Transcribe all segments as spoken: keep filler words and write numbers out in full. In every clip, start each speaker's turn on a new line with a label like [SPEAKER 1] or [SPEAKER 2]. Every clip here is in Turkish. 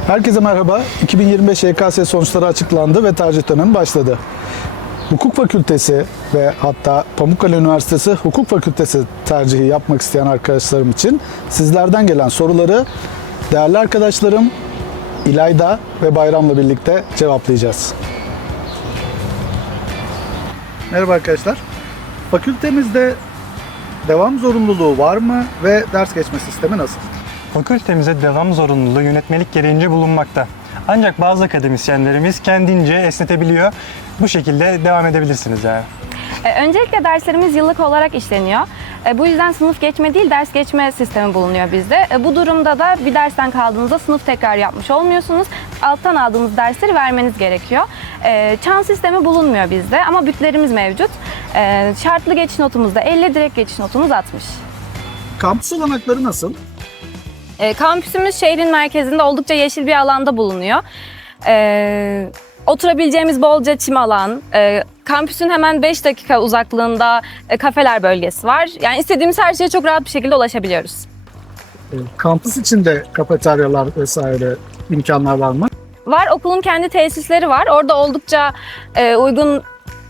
[SPEAKER 1] Herkese merhaba. iki bin yirmi beş Y K S sonuçları açıklandı ve tercih dönemi başladı. Hukuk Fakültesi ve hatta Pamukkale Üniversitesi Hukuk Fakültesi tercihi yapmak isteyen arkadaşlarım için sizlerden gelen soruları değerli arkadaşlarım İlayda ve Bayram'la birlikte cevaplayacağız. Merhaba arkadaşlar. Fakültemizde devam zorunluluğu var mı ve ders geçme sistemi nasıl?
[SPEAKER 2] Fakültemize devam zorunluluğu yönetmelik gereğince bulunmakta. Ancak bazı akademisyenlerimiz kendince esnetebiliyor. Bu şekilde devam edebilirsiniz yani.
[SPEAKER 3] Öncelikle derslerimiz yıllık olarak işleniyor. Bu yüzden sınıf geçme değil, ders geçme sistemi bulunuyor bizde. Bu durumda da bir dersten kaldığınızda sınıf tekrar yapmış olmuyorsunuz. Alttan aldığınız dersleri vermeniz gerekiyor. Çan sistemi bulunmuyor bizde ama bütlerimiz mevcut. Şartlı geçiş notumuz da elli, direkt geçiş notumuz altmış.
[SPEAKER 1] Kampüs olanakları nasıl?
[SPEAKER 3] Kampüsümüz şehrin merkezinde oldukça yeşil bir alanda bulunuyor. Ee, oturabileceğimiz bolca çim alan, e, kampüsün hemen beş dakika uzaklığında e, kafeler bölgesi var. Yani istediğimiz her şeye çok rahat bir şekilde ulaşabiliyoruz.
[SPEAKER 1] Kampüs içinde kafeteryalar vesaire imkanlar var mı?
[SPEAKER 3] Var, okulun kendi tesisleri var. Orada oldukça e, uygun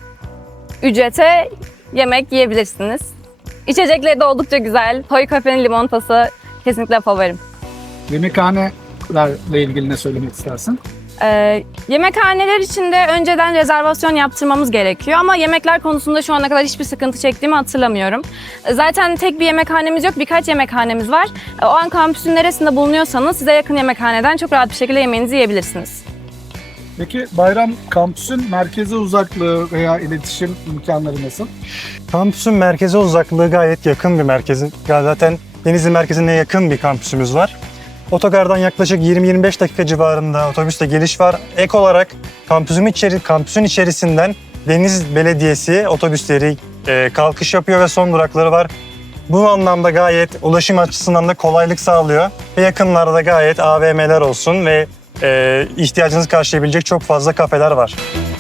[SPEAKER 3] ücrete yemek yiyebilirsiniz. İçecekleri de oldukça güzel. Toy Cafe'nin limonatası kesinlikle favorim.
[SPEAKER 1] Yemekhanelerle ilgili ne söylemek istersin?
[SPEAKER 3] Ee, yemekhaneler için de önceden rezervasyon yaptırmamız gerekiyor ama yemekler konusunda şu ana kadar hiçbir sıkıntı çektiğimi hatırlamıyorum. Zaten tek bir yemekhanemiz yok, birkaç yemekhanemiz var. O an kampüsün neresinde bulunuyorsanız size yakın yemekhaneden çok rahat bir şekilde yemeğinizi yiyebilirsiniz.
[SPEAKER 1] Peki Bayram, kampüsün merkeze uzaklığı veya iletişim imkanları nasıl?
[SPEAKER 2] Kampüsün merkeze uzaklığı gayet yakın bir merkezin. Zaten Denizli merkezine yakın bir kampüsümüz var. Otogardan yaklaşık yirmi yirmi beş dakika civarında otobüste geliş var. Ek olarak kampüsün, içeri, kampüsün içerisinden Deniz Belediyesi otobüsleri e, kalkış yapıyor ve son durakları var. Bu anlamda gayet ulaşım açısından da kolaylık sağlıyor. Ve yakınlarda gayet A V M'ler olsun ve e, ihtiyacınızı karşılayabilecek çok fazla kafeler var.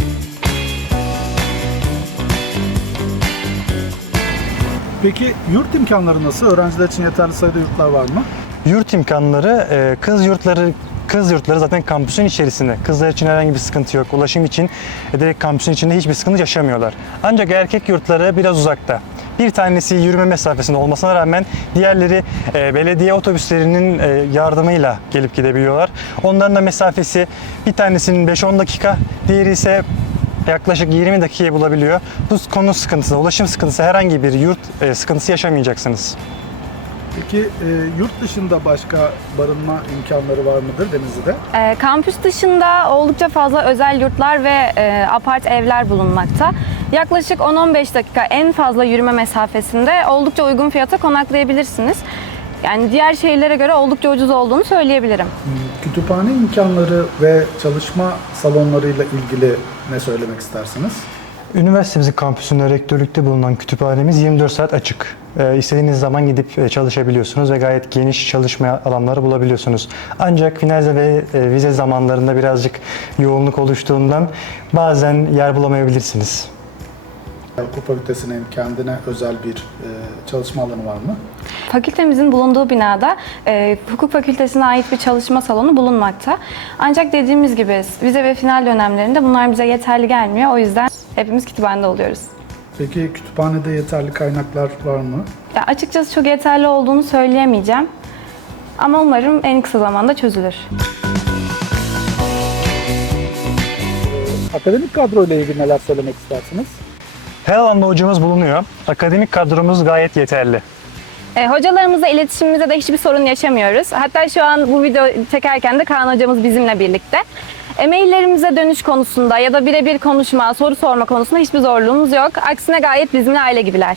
[SPEAKER 1] Peki yurt imkanları nasıl? Öğrenciler için yeterli sayıda yurtlar var mı?
[SPEAKER 2] Yurt imkanları, e, kız yurtları kız yurtları zaten kampüsün içerisinde. Kızlar için herhangi bir sıkıntı yok. Ulaşım için e, direkt kampüsün içinde hiçbir sıkıntı yaşamıyorlar. Ancak erkek yurtları biraz uzakta. Bir tanesi yürüme mesafesinde olmasına rağmen diğerleri e, belediye otobüslerinin e, yardımıyla gelip gidebiliyorlar. Onların da mesafesi bir tanesinin beş on dakika, diğeri ise yaklaşık yirmi dakikayı bulabiliyor. Bu konu sıkıntısı, ulaşım sıkıntısı, herhangi bir yurt e, sıkıntısı yaşamayacaksınız.
[SPEAKER 1] Peki e, yurt dışında başka barınma imkanları var mıdır Denizli'de?
[SPEAKER 3] E, kampüs dışında oldukça fazla özel yurtlar ve e, apart evler bulunmakta. Yaklaşık on on beş dakika en fazla yürüme mesafesinde oldukça uygun fiyata konaklayabilirsiniz. Yani diğer şehirlere göre oldukça ucuz olduğunu söyleyebilirim.
[SPEAKER 1] Kütüphane imkanları ve çalışma salonlarıyla ilgili ne söylemek istersiniz?
[SPEAKER 2] Üniversitemizin kampüsünde rektörlükte bulunan kütüphanemiz yirmi dört saat açık. Ee, istediğiniz zaman gidip çalışabiliyorsunuz ve gayet geniş çalışma alanları bulabiliyorsunuz. Ancak final ve e, vize zamanlarında birazcık yoğunluk oluştuğundan bazen yer bulamayabilirsiniz.
[SPEAKER 1] Hukuk Fakültesi'nin kendine özel bir e, çalışma alanı var mı?
[SPEAKER 3] Fakültemizin bulunduğu binada e, Hukuk Fakültesi'ne ait bir çalışma salonu bulunmakta. Ancak dediğimiz gibi vize ve final dönemlerinde bunlar bize yeterli gelmiyor. O yüzden hepimiz kütüphanede oluyoruz.
[SPEAKER 1] Peki kütüphanede yeterli kaynaklar var mı?
[SPEAKER 3] Ya açıkçası çok yeterli olduğunu söyleyemeyeceğim. Ama umarım en kısa zamanda çözülür.
[SPEAKER 1] Akademik kadro ile ilgili neler söylemek istersiniz?
[SPEAKER 2] Her alanda hocamız bulunuyor. Akademik kadromuz gayet yeterli.
[SPEAKER 3] E, hocalarımızla iletişimimizde de hiçbir sorun yaşamıyoruz. Hatta şu an bu video çekerken de Kaan hocamız bizimle birlikte. E, maillerimize dönüş konusunda ya da birebir konuşma, soru sorma konusunda hiçbir zorluğumuz yok. Aksine gayet bizimle aile gibiler.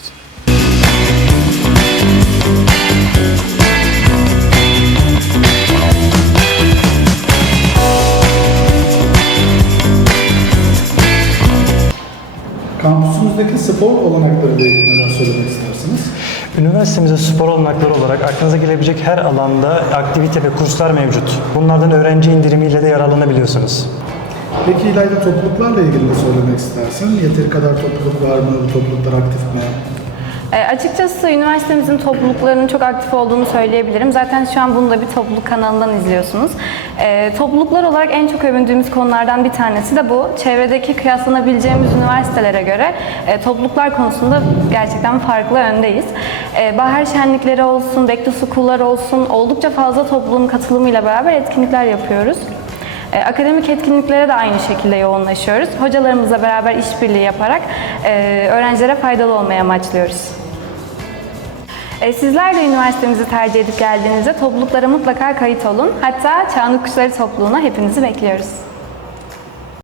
[SPEAKER 1] Kampüsümüzdeki spor olanakları ile ilgili neler söylemek istersiniz?
[SPEAKER 2] Üniversitemizde spor olanakları olarak aklınıza gelebilecek her alanda aktivite ve kurslar mevcut. Bunlardan öğrenci indirimiyle de yararlanabiliyorsunuz.
[SPEAKER 1] Peki İlayda, topluluklarla ilgili ne söylemek istersin? Yeteri kadar topluluk var mı? Bu topluluklar aktif mi?
[SPEAKER 3] E, açıkçası üniversitemizin topluluklarının çok aktif olduğunu söyleyebilirim. Zaten şu an bunu da bir topluluk kanalından izliyorsunuz. E, topluluklar olarak en çok övündüğümüz konulardan bir tanesi de bu. Çevredeki kıyaslanabileceğimiz üniversitelere göre e, topluluklar konusunda gerçekten farklı öndeyiz. E, bahar şenlikleri olsun, back to school'lar olsun, oldukça fazla topluluğun katılımıyla beraber etkinlikler yapıyoruz. E, akademik etkinliklere de aynı şekilde yoğunlaşıyoruz. Hocalarımızla beraber işbirliği yaparak e, öğrencilere faydalı olmayı amaçlıyoruz. E, sizler de üniversitemizi tercih edip geldiğinizde topluluklara mutlaka kayıt olun. Hatta Çağınık Kuşları topluluğuna hepinizi bekliyoruz.